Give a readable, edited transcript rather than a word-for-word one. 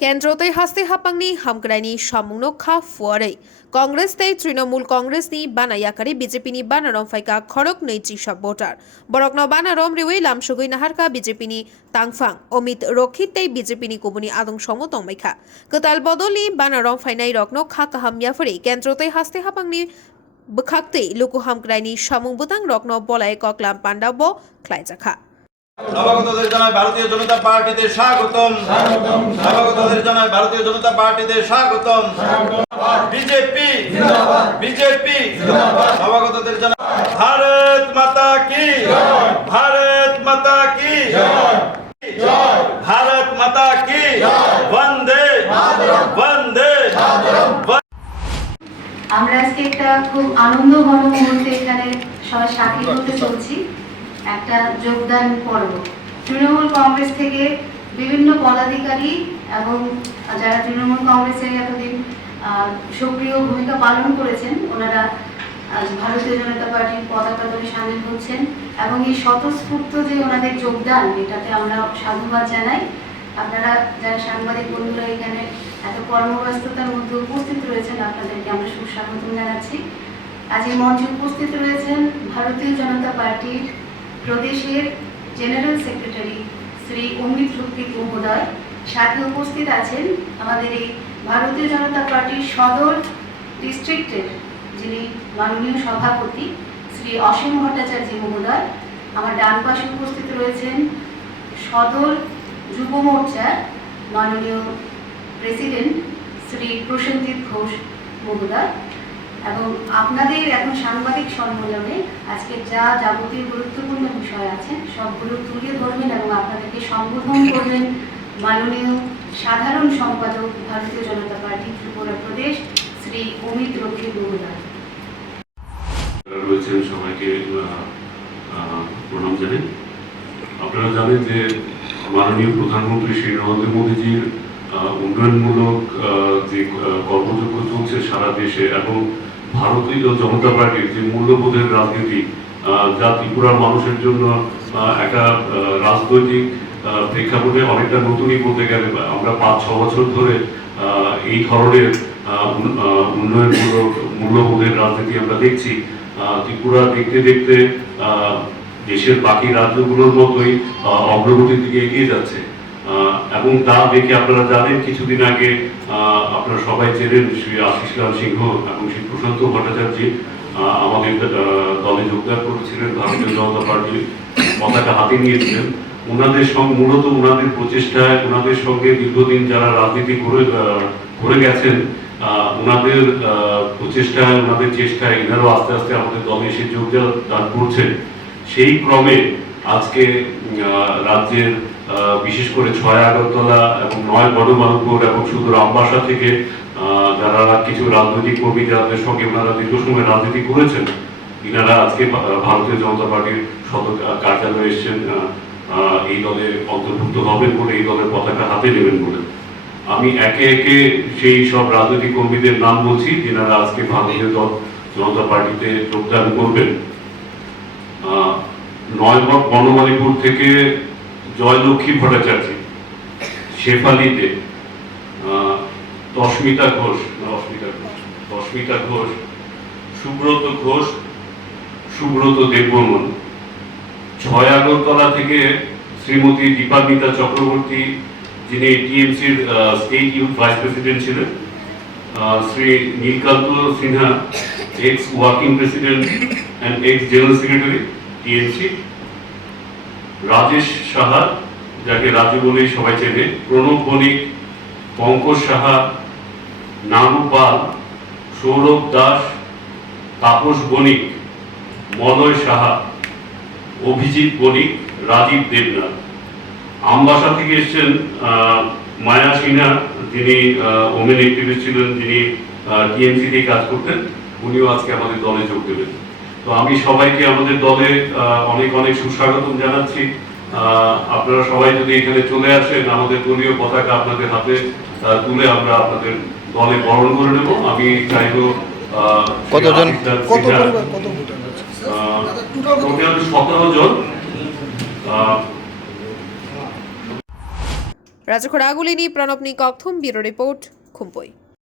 केन्द्रते हास्ते हापांगनी हामग्रायनि सामुंनो खा फुआरै कांग्रेस तै तृणमूल कांग्रेसनि बाना याकारि बीजेपीनि बाना रमफाइका खरक नैची सब भोटार बरकनो बाना रम रिवै लामसुगै नाहारका बीजेपीनि तांगफां अमित रखित तै बीजेपीनि कुबुनि आदं समो तंमाइखा कताल बदलनि बाना रमफाइनाय रकनो खा काहामियाफोरै केन्द्रते हास्ते हापांगनि बखाक्तै लुकु हामग्रायनि सामुं बुतां रकनो बलाय ककलाम पान्डाबो ख्लायजाखा নবাগতদের জানাই ভারতীয় জনতা পার্টিতে স্বাগতম নবাগতদের জানাই ভারতীয় জনতা পার্টিতে স্বাগতম বিজেপি জিন্দাবাদ বিজেপি জিন্দাবাদ নবাগতদের জানাই ভারত মাতা কি জয় ভারত মাতা কি জয় জয় ভারত মাতা কি জয় বন্দে মাতরম বন্দে মাতরম আমরা আজকে একটা খুব আনন্দঘন মুহূর্তে এখানে সবাই সাক্ষী হতে চলছি একটা যোগদান পর্ব তৃণমূল কংগ্রেস থেকে বিভিন্ন পদাধিকারী এবং যারা তৃণমূল কংগ্রেসের এতদিন সক্রিয় ভূমিকা পালন করেছেন ওনারা ভারতীয় জনতা পার্টির পতাকা দলে সামিল হচ্ছেন এবং এই স্বতঃস্ফূর্ত যে ওনাদের যোগদান এটাতে আমরা সাধুবাদ জানাই। আপনারা যারা সাংবাদিক বন্ধুরা এখানে এত কর্মব্যস্ততার মধ্যে উপস্থিত রয়েছেন আপনাদেরকে আমরা সুস্বাগত জানাচ্ছি। আজ এই মঞ্চে উপস্থিত রয়েছেন ভারতীয় জনতা পার্টির প্রদেশের জেনারেল সেক্রেটারি শ্রী অমিত রক্ষিত মহোদয়, সাথে উপস্থিত আছেন আমাদের এই ভারতীয় জনতা পার্টির সদর ডিস্ট্রিক্টের যিনি মাননীয় সভাপতি শ্রী অসীম ভট্টাচার্য মহোদয়। আমার ডান পাশে উপস্থিত রয়েছেন সদর যুব মোর্চার মাননীয় প্রেসিডেন্ট শ্রী প্রসেনজিৎ ঘোষ মহোদয় এবং আপনাদের এখন সাংবাদিক সম্মেলনে আজকে যা যাবতীয় গুরুত্বপূর্ণ বিষয় আছে সবগুলো তুলে ধরবেন এবং আপনাদেরকে সম্বোধন করবেন মাননীয় সাধারণ সম্পাদক ভারতীয় জনতা পার্টি ত্রিপুরা প্রদেশ শ্রী অমিত রক্ষিত মহোদয়। রয়েছেন সবাইকে প্রণাম জানাই। আপনারা জানেন যে মাননীয় প্রধানমন্ত্রী শ্রী নরেন্দ্র মোদীজির উন্নয়নমূলক যে কর্মযজ্ঞ চলছে সারা দেশে এবং ভারতীয় জনতা পার্টির যে মূল্যবোধের রাজনীতি যা ত্রিপুরার মানুষের জন্য একটা রাজনৈতিক প্রেক্ষাপটে অনেকটা নতুনই বলতে গেলে আমরা 5-6 বছর ধরে এই ধরনের উন্নয়নমূলক মূল্যবোধের রাজনীতি আমরা দেখছি। ত্রিপুরা দেখতে দেখতে দেশের বাকি রাজ্যগুলোর মতোই অগ্রগতির দিকে এগিয়ে যাচ্ছে এবং তা দেখে আপনারা জানেন কিছুদিন আগে আপনারা সবাই চেনেন শ্রী আশিস লাল সিংহ এবং শ্রী প্রশান্ত ভট্টাচার্য আমাদের দলে যোগদান করেছিলেন, ভারতীয় জনতা পার্টির পতাকা হাতে নিয়েছিলেন। ওনাদের সঙ্গে মূলত ওনাদের প্রচেষ্টায় ওনাদের সঙ্গে দীর্ঘদিন যারা রাজনীতি করে গেছেন ওনাদের প্রচেষ্টায় ওনাদের চেষ্টায় এনারাও আস্তে আস্তে আমাদের দলে এসে যোগদান করছেন। সেই ক্রমে আজকে রাজ্যের বিশেষ করে 6 আগরতলা এবং 9 বনমালপুর এবং সুদূর আমবাসা থেকে যারা কিছু রাজনৈতিক কর্মী যাদের সঙ্গে ওনারা দীর্ঘ সময় রাজনীতি করেছেন এনারা আজকে ভারতীয় জনতা পার্টির সদর কার্যালয়ে এসেছেন এই দলে অন্তর্ভুক্ত হবেন বলে এই দলের পতাকা হাতে নেবেন বলে। আমি একে একে সেই সব রাজনৈতিক কর্মীদের নাম বলছি যেনারা আজকে ভারতীয় জনতা পার্টিতে যোগদান করবেন। 9 বনমালীপুর থেকে জয়লক্ষ্মী ভট্টাচার্য, শেফালিতে দশমিতা ঘোষ, সুব্রত ঘোষ, সুব্রত দেববর্মন। 6 আগরতলা থেকে শ্রীমতী দীপান্বিতা চক্রবর্তী যিনি টিএমসির স্টেট ইউথ ভাইস প্রেসিডেন্ট ছিলেন, Shri Nilkanta Sinha ex working president and ex general secretary TMC, Rajesh Saha যাকে রাজু বলেই সবাই চেনে, প্রণব বণিক, পঙ্কজ সাহা, নানু পাল, সৌরভ দাস, তাপস বণিক, মলয় সাহা, অভিজিৎ বণিক, রাজীব দেবনাথ। আমবাসা থেকে এসছেন মায়া সিনহা যিনি ওমেন অ্যাক্টিভিস্ট ছিলেন, যিনি টিএমসিতে কাজ করতেন, উনিও আজকে আমাদের দলে যোগ দেবেন। তো আমি সবাইকে আমাদের দলে অনেক অনেক সুস্বাগতম জানাচ্ছি। আপনারা সবাই যদি এখানে চলে আসেন আমাদের দলীয় পতাকা আপনাদের হাতে তুলে আমরা আপনাদের দলে বরণ করে নেব। আমি চাইবো কতজন টোটাল 17 জন রাজখোড়া আগুলিনী প্রণব নিকথম ব্যুরো রিপোর্ট খুম্পই।